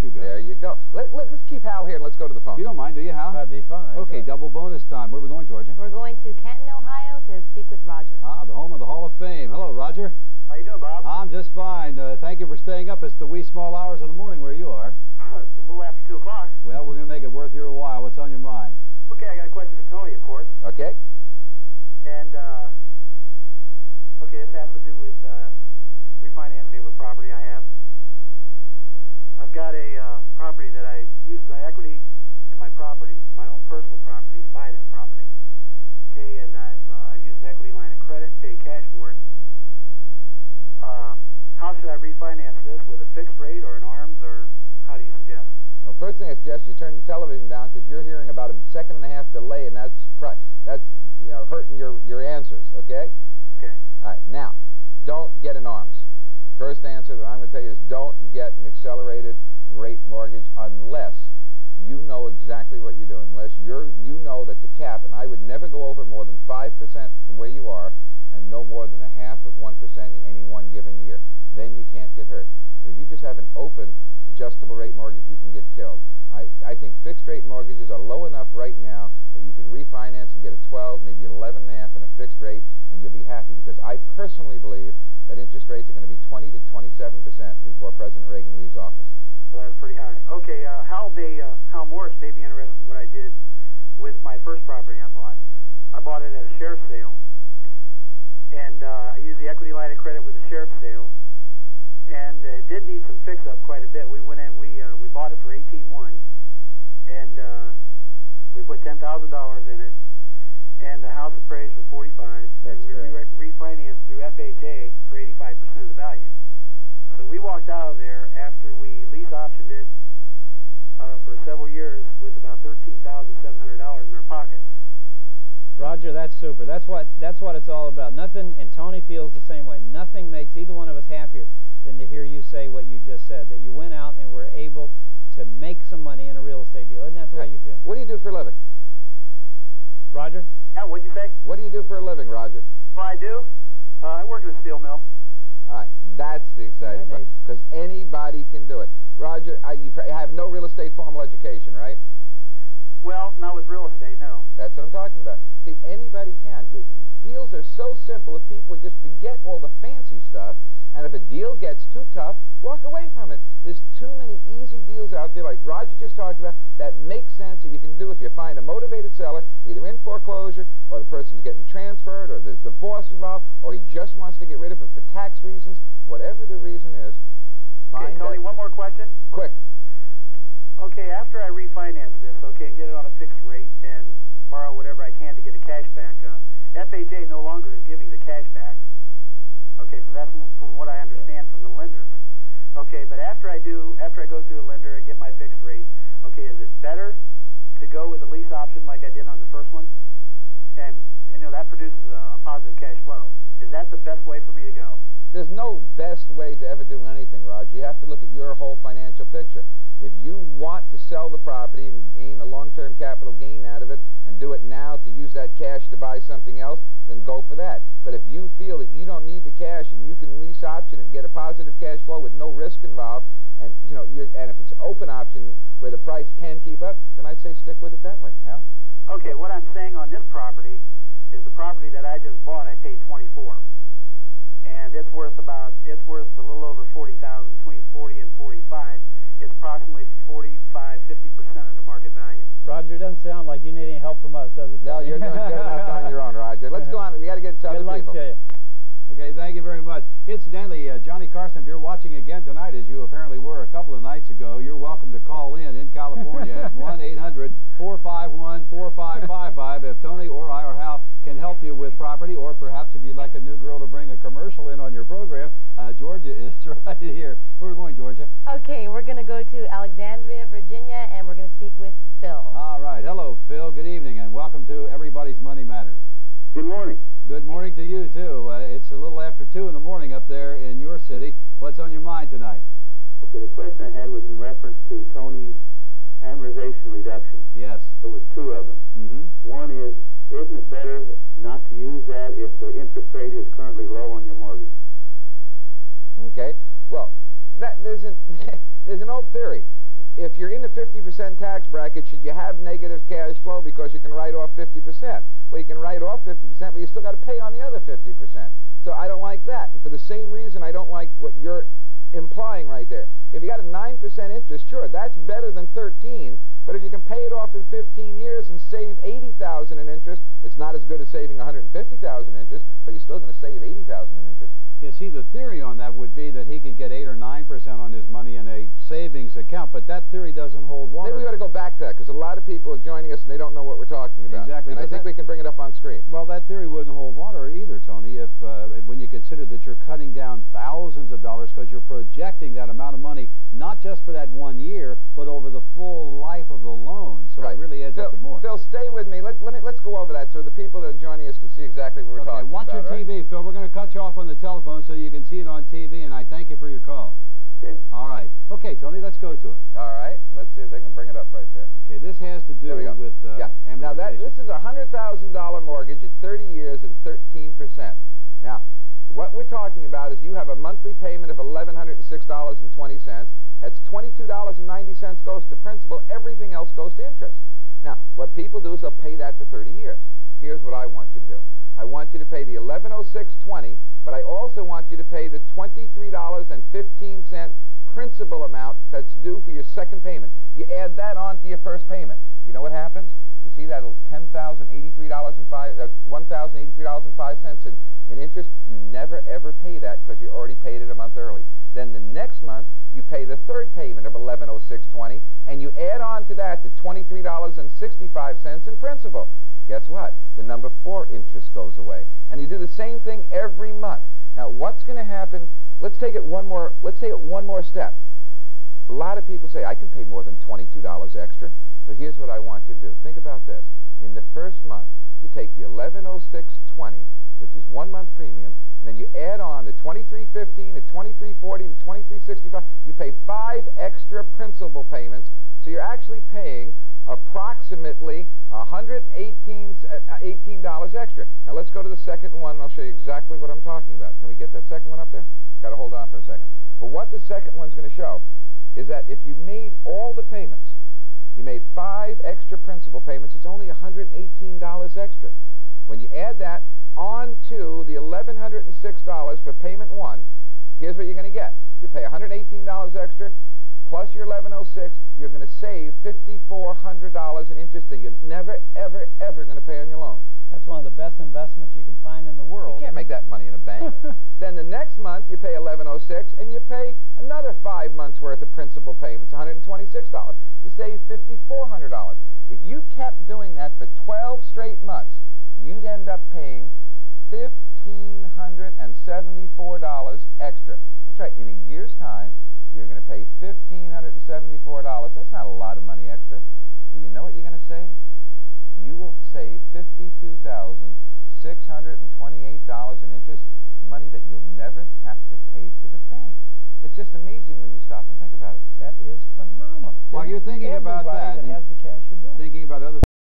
wish you good. There you go. Let's keep Hal here and let's go to the phone. You don't mind, do you, Hal? That'd be fine. Okay, double bonus time. Where are we going, Georgia? We're going to Canton, Ohio to speak with Roger. Ah, the home of the Hall of Fame. Hello, Roger. How you doing, Bob? I'm just fine. Thank you for staying up. It's the wee small hours of the morning where you are. It's a little after 2 o'clock. Well, we're going to make it worth your while. What's on your mind? Okay, I got a question for Tony, of course. Okay. And, okay, this has to do with refinancing of a property I have. I've got a property that I used my equity in my property, my own personal property, to buy this property. Okay, and I've used an equity line of credit, paid cash for it. How should I refinance this, with a fixed rate or an ARMS, or how do you suggest? Well, first thing I suggest you turn your television down because you're hearing about a 1.5-second delay, and that's hurting your answers. Okay. Okay. All right. Now, don't get an ARMS. First answer that I'm going to tell you is don't get an accelerated rate mortgage unless you know exactly what you're doing. Unless you know that the cap, and I would never go over more than 5% from where you are, and no more than 0.5% in any one given year. Then you can't get hurt. But if you just have an open adjustable rate mortgage, you can get killed. I think fixed rate mortgages are low enough right now that you could refinance and get a 12, maybe 11.5 and a fixed rate, and you'll be happy, because I personally believe that interest rates are going to be 20 to 27% before President Reagan leaves office. Well, that's pretty high. Okay, Hal Morris may be interested in what I did with my first property I bought. I bought it at a sheriff's sale, and I used the equity line of credit with the sheriff's sale, and it did need some fix-up quite a bit. We went in, we bought it for $18,100, and we put $10,000 in it, and the house appraised for $45,000, and we refinanced through FHA for 85% of the value. So we walked out of there after we lease optioned it for several years with about $13,700 in our pockets. Roger, that's super. That's what it's all about. Nothing, and Tony feels the same way. Nothing makes either one of us happier than to hear you say what you just said, that you went out and were able to make some money in a real estate deal. Isn't that the way you feel? What do you do for a living? Roger? Yeah, what'd you say? What do you do for a living, Roger? What I do? I work in a steel mill. All right, that's the exciting part, because anybody can do it. Roger, you have no real estate formal education, right? Well, not with real estate, no. That's what I'm talking about. See, anybody can. Deals are so simple if people would just forget all the fancy stuff, and if a deal gets too tough, walk away from it. There's too many easy deals out there, like Roger just talked about, that make sense, that you can do if you find a motivated seller, either in foreclosure, or the person's getting transferred, or there's divorce involved, or he just wants to get rid of it for tax reasons. Whatever the reason is, Okay, Tony, one more question. Quick. Okay, after I refinance this, okay, and get it on a fixed rate and borrow whatever I can to get the cash back, FHA no longer is giving the cash back. Okay, from what I understand from the lenders. Okay, but after I go through a lender and get my fixed rate, okay, is it better to go with a lease option like I did on the first one? And that produces a positive cash flow. Is that the best way for me to go? There's no best way to ever do anything, Roger. You have to look at your whole financial picture. If you want to sell the property and gain a long-term capital gain out of it and do it now to use that cash to buy something else, then go for that. But if you feel that you don't need the cash and you can lease option and get a positive cash flow with no risk involved, and and if it's an open option where the price can keep up, then I'd say stick with it that way. Hal? Okay, what I'm saying on this property is the property that I just bought, I paid $24,000. And it's worth a little over $40,000, between $40,000 and $45,000. It's approximately 45–50% of the market value. Roger, it doesn't sound like you need any help from us, does it? No, you're doing good enough on your own, Roger. Let's go on. We got to get to other people. Good luck to you. Okay, thank you very much. Incidentally, Johnny Carson, if you're watching again tonight, as you apparently were a couple of nights ago, you're welcome to call in California at 1-800-451-4555 if Tony or I or Hal can help you with property, or perhaps if you'd like a new girl to bring a commercial in on your program, Georgia is right here. Where are we going, Georgia? Okay, we're going to go to Alexandria, Virginia, and we're going to speak with Phil. All right. Hello, Phil. Good evening, and welcome to Everybody's Money Matters. Good morning. Good morning to you, too. It's a little after 2 in the morning up there in your city. What's on your mind tonight? Okay, the question I had was in reference to Tony's amortization reduction. Yes. There was 2 of them. One is, isn't it better not to use that if the interest rate is currently low on your mortgage? Okay. Well, there's an old theory. if you're in the 50% tax bracket, should you have negative cash flow because you can write off 50%? Well, you can write off 50%, but you still got to pay on the other 50%. So I don't like that. And for the same reason, I don't like what you're implying right there. If you got a 9% interest, sure, that's better than 13. But if you can pay it off in 15 years and save $80,000 in interest, it's not as good as saving $150,000 in interest, but you're still going to save $80,000 in interest. You see, the theory on that would be that he could get 8 or 9% on his money in a savings account, but that theory doesn't hold water. Maybe we ought to go back to that, because a lot of people are joining us and they don't know what we're talking about. Exactly. And I think we can bring it up on screen. Well, that theory wouldn't hold water either, Tony, if when you consider that you're cutting down thousands of dollars because you're projecting that amount of money not just for that 1 year, but over the full life of the loan. So Right. it really adds up to more. Phil, stay with me. Let's go over that so the people that are joining us can see exactly what we're talking about. Okay, watch your TV, Phil. We're going to cut you off on the telephone so you can see it on TV, and I thank you for your call. Okay. All right. Okay, Tony, let's go to it. All right. Let's see if they can bring it up right there. Okay, this has to There we do go. with yeah. Now this is a $100,000 mortgage at 30 years at 13%. Now, what we're talking about is you have a monthly payment of $1,106.20. That's $22.90 goes to principal. Everything else goes to interest. Now, what people do is they'll pay that for 30 years. Here's what I want you to do. I want you to pay the $1,106.20, but I also want you to pay the $23.15 principal amount that's due for your second payment. You add that on to your first payment. You know what happens? You see that $1,083.05 in interest? You never ever pay that because you already paid it a month early. Then the next month you pay the third payment of $1,106.20, and you add on to that the $23.65 in principal. Guess what? The number 4 interest goes away, and you do the same thing every month. Now, what's going to happen? Let's take it one more step. A lot of people say I can pay more than $22 extra. So here's what I want you to do. Think about this. In the first month, you take the $1,106.20, which is 1 month premium, and then you add on the $23.15, the $23.40, the $23.65. You pay 5 extra principal payments, so you're actually paying approximately $18 extra. Now let's go to the second one, and I'll show you exactly what I'm talking about. Can we get that second one up there? Got to hold on for a second. But what the second one's going to show is that if you made all the payments, you made 5 extra principal payments, it's only $118 extra. When you add that on to the $1,106 for payment 1, here's what you're going to get. You pay $118 extra, plus your $1,106, you're going to save $5,400 in interest that you're never, ever, ever going to pay on your loan. That's one of the best investments you can find in the world. You can't make that money in a bank. Then the next month you pay $1,106, and you pay another 5 months worth of principal payments, $126. You save $5,400. If you kept doing that for 12 straight months, you'd end up paying $1,574 extra. That's right. In a year's time, you're going to pay $1,574. That's not a lot of money extra. Do you know what you're going to save? You will save $52,628 in interest, money that you'll never have to pay to the bank. It's just amazing when you stop and think about it. That is phenomenal. While you're thinking about Everybody that, has the cash you're doing. thinking about other